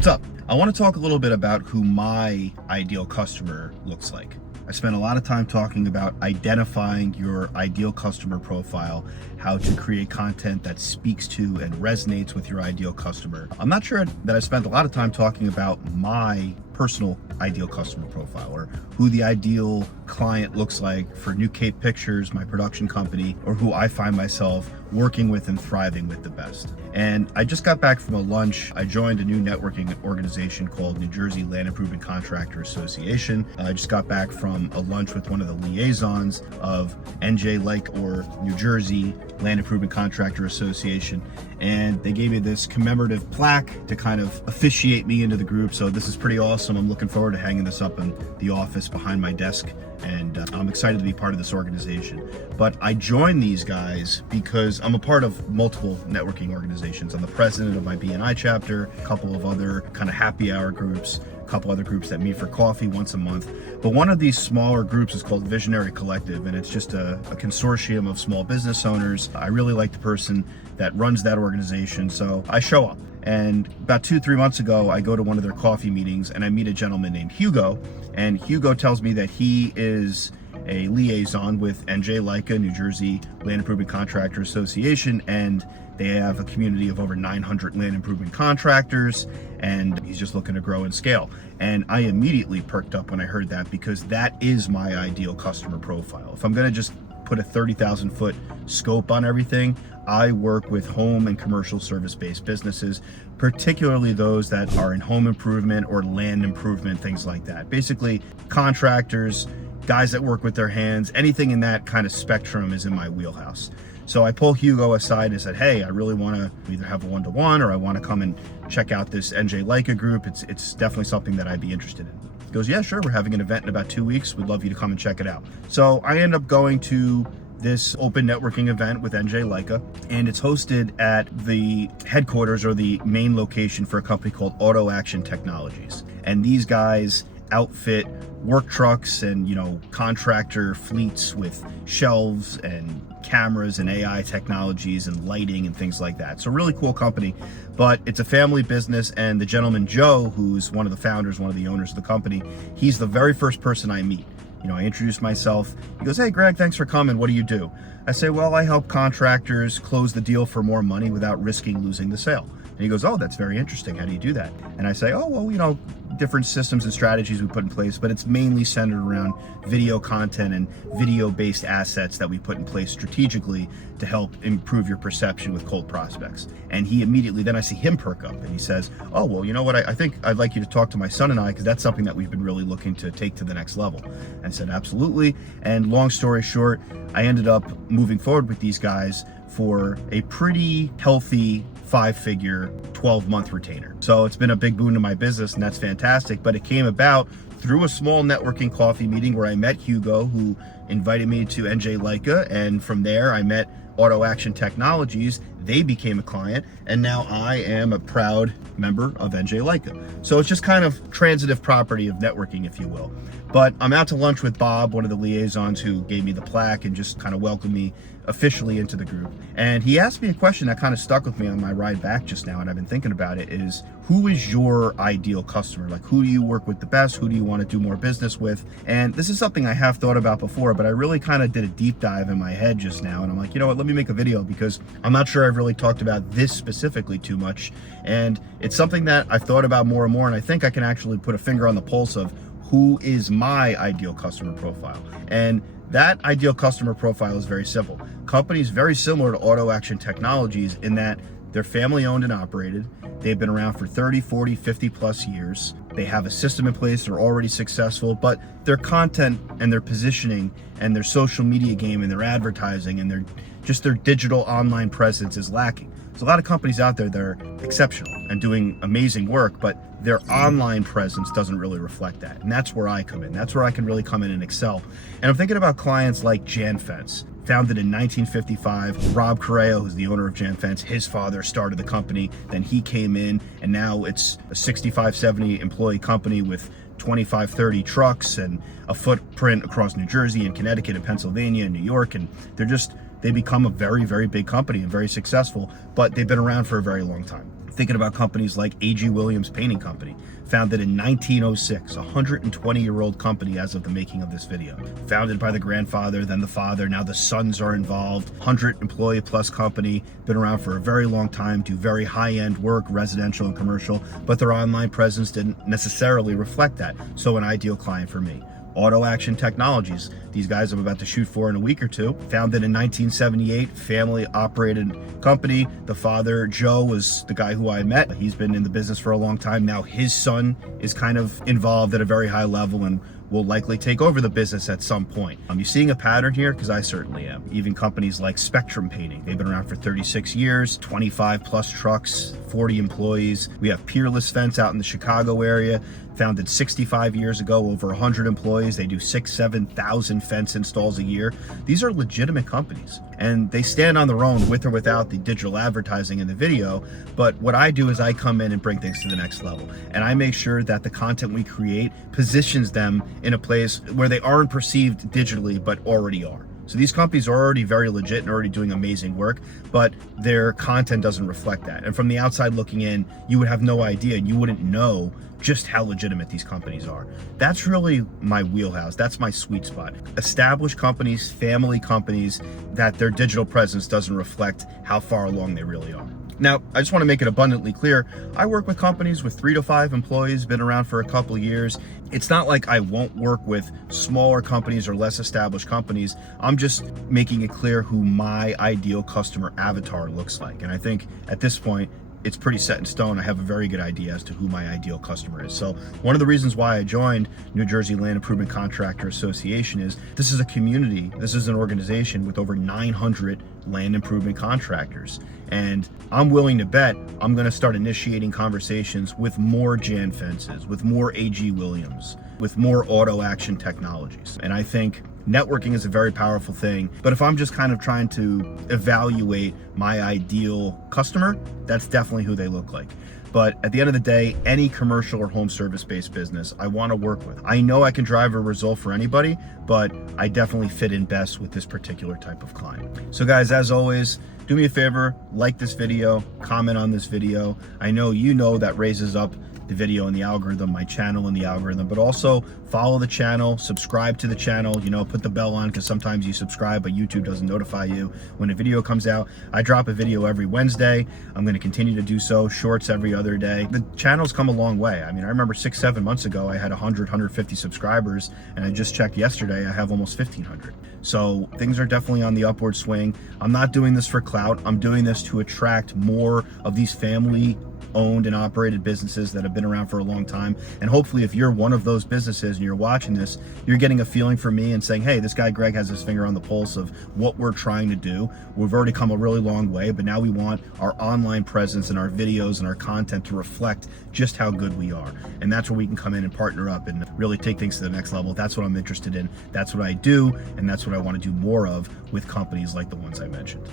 What's up? I want to talk a little bit about who my ideal customer looks like. I spent a lot of time talking about identifying your ideal customer profile, how to create content that speaks to and resonates with your ideal customer. I'm not sure that I spent a lot of time talking about my personal ideal customer profile, or who the ideal client looks like for New Cape Pictures, my production company, or who I find myself working with and thriving with the best. And I just got back from a lunch. I joined a new networking organization called New Jersey Land Improvement Contractor Association. I just got back from a lunch with one of the liaisons of LICA, or New Jersey Land Improvement Contractor Association. And they gave me this commemorative plaque to kind of officiate me into the group. So this is pretty awesome. I'm looking forward to hanging this up in the office behind my desk. And I'm excited to be part of this organization. But I joined these guys because I'm a part of multiple networking organizations. I'm the president of my BNI chapter, a couple of other kind of happy hour groups, a couple other groups that meet for coffee once a month. But one of these smaller groups is called Visionary Collective, and it's just a consortium of small business owners. I really like the person that runs that organization, so I show up. And about 2-3 months ago, I go to one of their coffee meetings and I meet a gentleman named Hugo. And Hugo tells me that he is a liaison with LICA, New Jersey Land Improvement Contractor Association, and they have a community of over 900 land improvement contractors, and he's just looking to grow and scale. And I immediately perked up when I heard that, because that is my ideal customer profile. If I'm gonna just put a 30,000 foot scope on everything, I work with home and commercial service-based businesses, particularly those that are in home improvement or land improvement, things like that. Basically, contractors, guys that work with their hands, anything in that kind of spectrum is in my wheelhouse. So I pull Hugo aside and said, hey, I really want to either have a one-to-one, or I want to come and check out this LICA group. It's definitely something that I'd be interested in. He goes, yeah, sure, we're having an event in about 2 weeks. We'd love you to come and check it out. So I end up going to this open networking event with LICA, and it's hosted at the headquarters, or the main location, for a company called Auto Action Technologies. And these guys outfit work trucks and, contractor fleets with shelves and cameras and AI technologies and lighting and things like that. So really cool company, but it's a family business. And the gentleman, Joe, who's one of the founders, one of the owners of the company, he's the very first person I meet. I introduced myself. He goes, hey, Greg, thanks for coming. What do you do? I say, well, I help contractors close the deal for more money without risking losing the sale. And he goes, oh, that's very interesting. How do you do that? And I say, oh, well, different systems and strategies we put in place, but it's mainly centered around video content and video-based assets that we put in place strategically to help improve your perception with cold prospects. And he immediately, then I see him perk up and he says, oh, well, you know what? I think I'd like you to talk to my son and I, because that's something that we've been really looking to take to the next level. And I said, absolutely. And long story short, I ended up moving forward with these guys for a pretty healthy 5-figure, 12-month retainer. So it's been a big boon to my business, and that's fantastic. But it came about through a small networking coffee meeting where I met Hugo, who invited me to LICA, and from there I met Auto Action Technologies. They became a client, and now I am a proud member of LICA. So it's just kind of transitive property of networking, if you will. But I'm out to lunch with Bob, one of the liaisons who gave me the plaque and just kind of welcomed me officially into the group. And he asked me a question that kind of stuck with me on my ride back just now, and I've been thinking about it, is who is your ideal customer? Like, who do you work with the best? Who do you want to do more business with? And this is something I have thought about before, but I really kind of did a deep dive in my head just now. And I'm like, you know what, let me make a video, because I'm not sure I've really talked about this specifically too much. And it's something that I've thought about more and more, and I think I can actually put a finger on the pulse of who is my ideal customer profile. And that ideal customer profile is very simple. Companies very similar to Auto Action Technologies in that they're family owned and operated. They've been around for 30, 40, 50 plus years. They have a system in place. They're already successful, but their content and their positioning and their social media game and their advertising and their digital online presence is lacking. There's a lot of companies out there that are exceptional and doing amazing work, but their online presence doesn't really reflect that. And that's where I come in. That's where I can really come in and excel. And I'm thinking about clients like Jan Fence, founded in 1955. Rob Correo, who's the owner of Jan Fence, his father started the company. Then he came in, and now it's a 65, 70 employee company with 25, 30 trucks and a footprint across New Jersey and Connecticut and Pennsylvania and New York. And they become a very, very big company and very successful, but they've been around for a very long time. Thinking about companies like A.G. Williams Painting Company, founded in 1906, a 120-year-old company as of the making of this video. Founded by the grandfather, then the father, now the sons are involved. 100-employee plus company, been around for a very long time, do very high-end work, residential and commercial, but their online presence didn't necessarily reflect that. So an ideal client for me. Auto Action Technologies. These guys I'm about to shoot for in a week or two. Founded in 1978, family-operated company. The father, Joe, was the guy who I met. He's been in the business for a long time. Now his son is kind of involved at a very high level and will likely take over the business at some point. You seeing a pattern here? Because I certainly am. Even companies like Spectrum Painting. They've been around for 36 years, 25 plus trucks, 40 employees. We have Peerless Fence out in the Chicago area, founded 65 years ago, over 100 employees. They do 7,000 fence installs a year. These are legitimate companies, and they stand on their own with or without the digital advertising and the video. But what I do is I come in and bring things to the next level, and I make sure that the content we create positions them in a place where they aren't perceived digitally, but already are. So these companies are already very legit and already doing amazing work, but their content doesn't reflect that. And from the outside looking in, you would have no idea. You wouldn't know just how legitimate these companies are. That's really my wheelhouse. That's my sweet spot. Established companies, family companies, that their digital presence doesn't reflect how far along they really are. Now, I just want to make it abundantly clear, I work with companies with 3 to 5 employees, been around for a couple of years. It's not like I won't work with smaller companies or less established companies. I'm just making it clear who my ideal customer avatar looks like. And I think at this point, it's pretty set in stone. I have a very good idea as to who my ideal customer is. So one of the reasons why I joined New Jersey Land Improvement Contractor Association is this is a community. This is an organization with over 900 land improvement contractors. And I'm willing to bet I'm going to start initiating conversations with more Jan Fences, with more A.G. Williams, with more Auto Action Technologies. And I think networking is a very powerful thing, but if I'm just kind of trying to evaluate my ideal customer, that's definitely who they look like. But at the end of the day, any commercial or home service-based business I want to work with. I know I can drive a result for anybody, but I definitely fit in best with this particular type of client. So guys, as always, do me a favor, like this video, comment on this video. I know you know that raises up the video in the algorithm, my channel in the algorithm, but also follow the channel, subscribe to the channel, put the bell on, because sometimes you subscribe, but YouTube doesn't notify you when a video comes out. I drop a video every Wednesday. I'm going to continue to do so, shorts every other day. The channel's come a long way. I mean, I remember 6-7 months ago, I had 150 subscribers, and I just checked yesterday, I have almost 1,500. So things are definitely on the upward swing. I'm not doing this for clout. I'm doing this to attract more of these family owned and operated businesses that have been around for a long time. And hopefully if you're one of those businesses and you're watching this, you're getting a feeling for me and saying, hey, this guy Greg has his finger on the pulse of what we're trying to do. We've already come a really long way, but now we want our online presence and our videos and our content to reflect just how good we are. And that's where we can come in and partner up and really take things to the next level. That's what I'm interested in. That's what I do. And that's what I want to do more of with companies like the ones I mentioned.